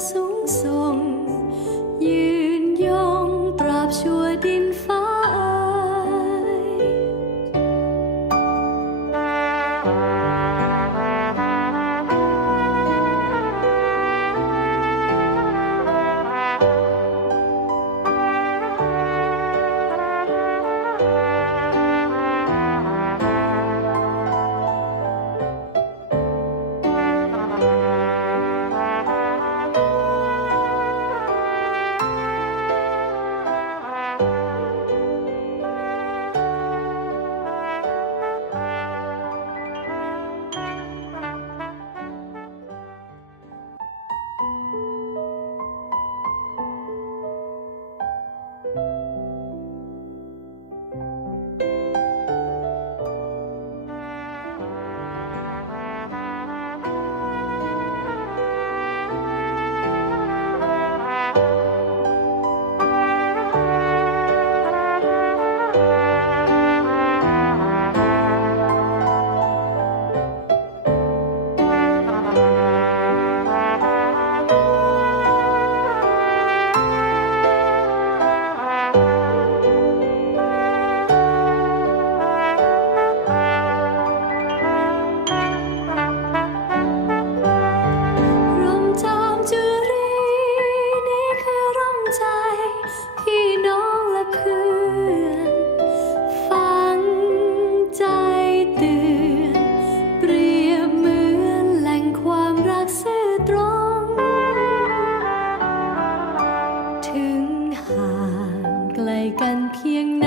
abraço ไกลกันเพียงไหน